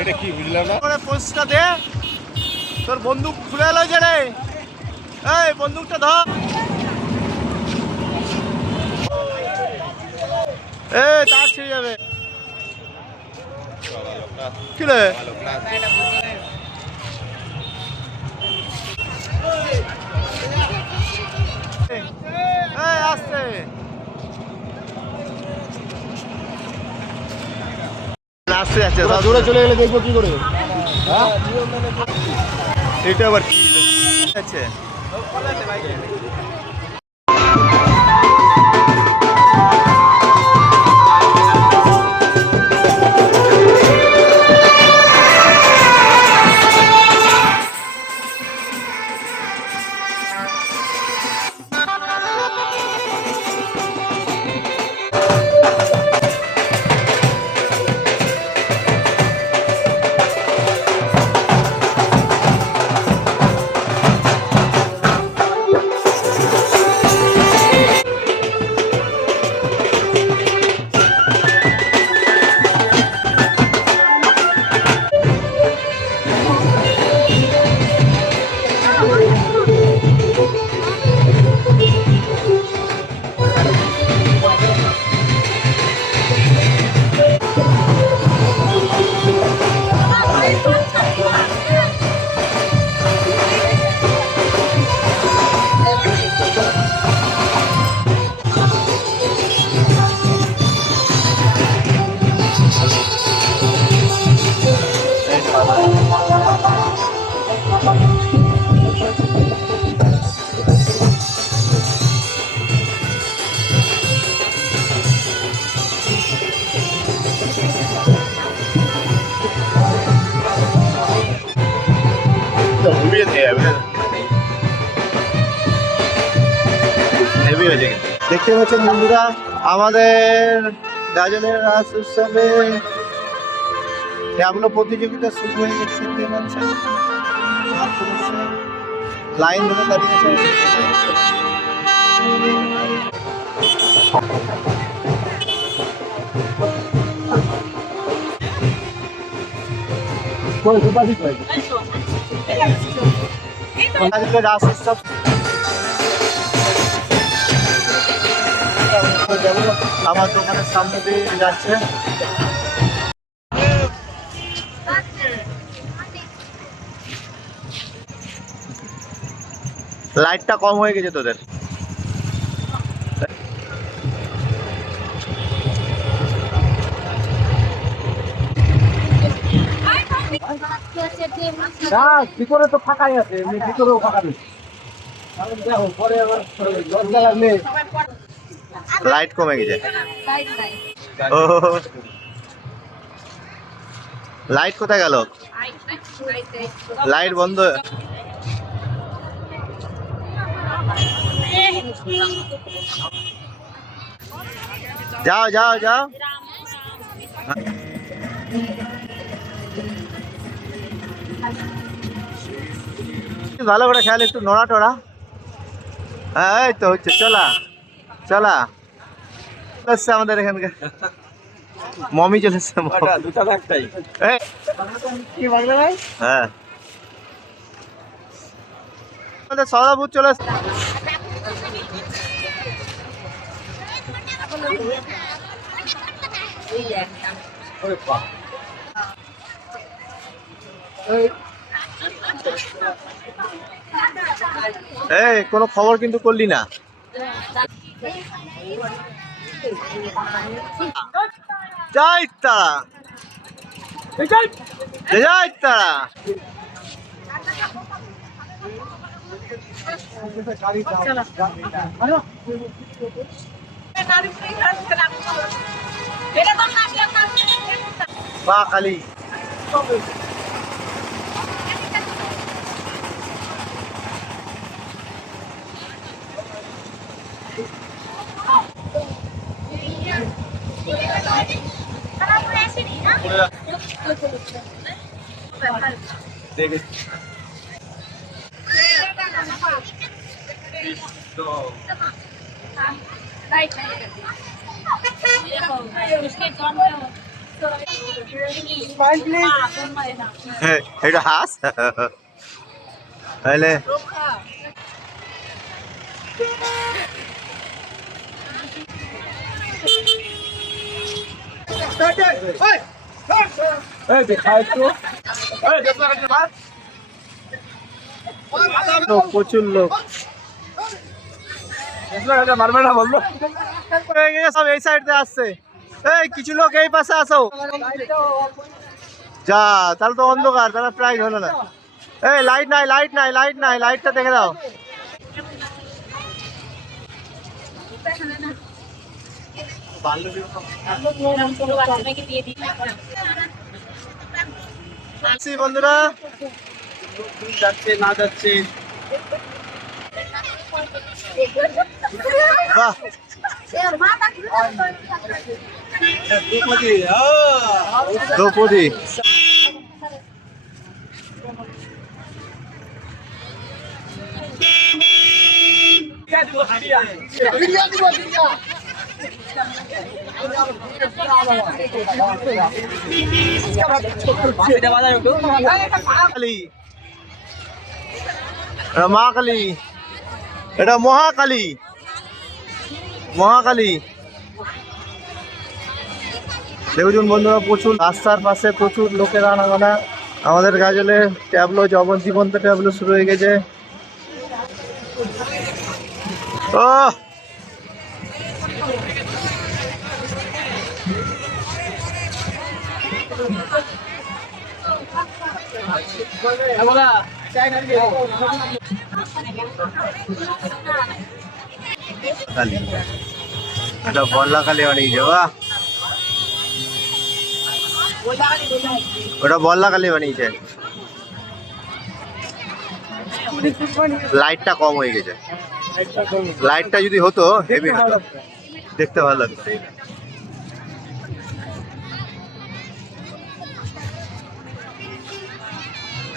এটা কি বুঝলাম না? পরে পোস্টটা দে। তোর বন্দুক খুলে এলো যে রে। এই, বন্দুকটা ধর। এ তার ছিঁড়ে যাবে। কি রে? এই আসতে আসতে ওরা দূরে চলে গেলে দেখব কি করে। এটা আবার কি? আছে। হয়েছে। দেখতে পাচ্ছেন বন্ধুরা আমাদের গাজনের রাস উৎসবে ট্যাবলো প্রতিযোগিতা শুরু হয়ে গেছে দেখতে পাচ্ছেন। লাইন ধরে দাঁড়িয়েছে রাস উৎসব আমার দোকানের সামনে দিয়ে যাচ্ছে। লাইটটা কম হয়ে গেছে তোদের। না ভিতরে তো ফাঁকাই আছে এমনি ভিতরেও ফাঁকা নেই। দেখো পরে আবার দরজা লাগলে লাইট কমে গেছে। ও লাইট কোথায় গেল? লাইট বন্ধ। যাও যাও যাও। ভালো করে খেয়াল একটু নড়া টড়া। হ্যাঁ এই তো হচ্ছে, চলা। চলা। এসছে আমাদের এখানকার মমি চলে এসছে মমি। দুটা একটাই? এই, কি বাংলা ভাই? হ্যাঁ। আমাদের সৌরভূত চলে এসছে। এই কোনো খবর কিন্তু করলি না। جاي ترى جاي ترى باقلي Thank you. এটা হাস তাহলে Start it! Hey! এই দেখা একটু প্রচুর লোক। মারবে না বলল সব এই সাইড দিয়ে আসছে এই কিছু লোক এই পাশে আসো যা তাহলে তো অন্ধকার তাহলে প্রাইজ হলো না এই লাইট নাই লাইট নাই লাইট নাই লাইটটা দেখে দাও বন্ধুরা। যাচ্ছে না যাচ্ছে। বাহ। দ্রৌপদী এটা মা কালী এটা মহাকালী। মহাকালী। দেখুন বন্ধুরা, প্রচুর রাস্তার পাশে প্রচুর লোকের আনাগোনা আমাদের গাজলে ট্যাবলো জবন জীবন্ত ট্যাবলো শুরু হয়ে গেছে। ও এটা বল্লা কালী বানিয়েছে বাহ। ওটা বল্লা কালী বানিয়েছে লাইটটা কম হয়ে গেছে। লাইটটা যদি হতো হেভি হতো। দেখতে ভালো লাগতো।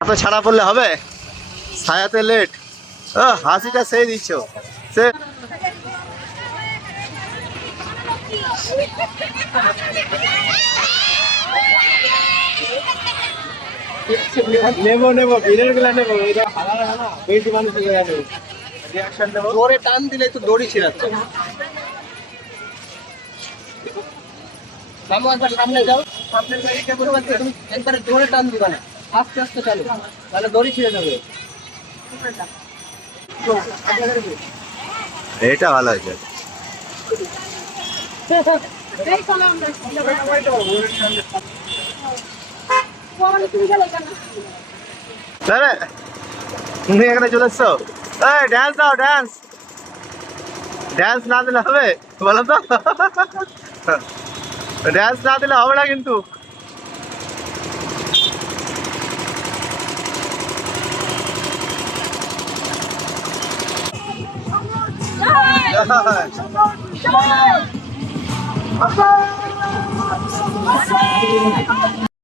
এত ছাড়া পড়লে হবে? ছায়াতে লেট হাসিটা সেই দিচ্ছ। সে নেব নেব ভিড়েরগুলা নেব এটা বেশি মানুষ নেব রিয়াকশন নেব। জোরে টান দিলে তো দড়ি ছিড়াচ্ছে মামু একবার সামনে যাও। তুমি একবারে জোরে টান দিবা না। আস্তে আস্তে চালু। তাহলে দড়ি ছিঁড়ে যাবে। এটা ভালো হয়েছে তুমি এখানে চলে এসছো? এই ড্যান্স দাও ড্যান্স ড্যান্স না দিলে হবে, বলো তো। ড্যান্স না দিলে হবে না কিন্তু। Shut Thank you.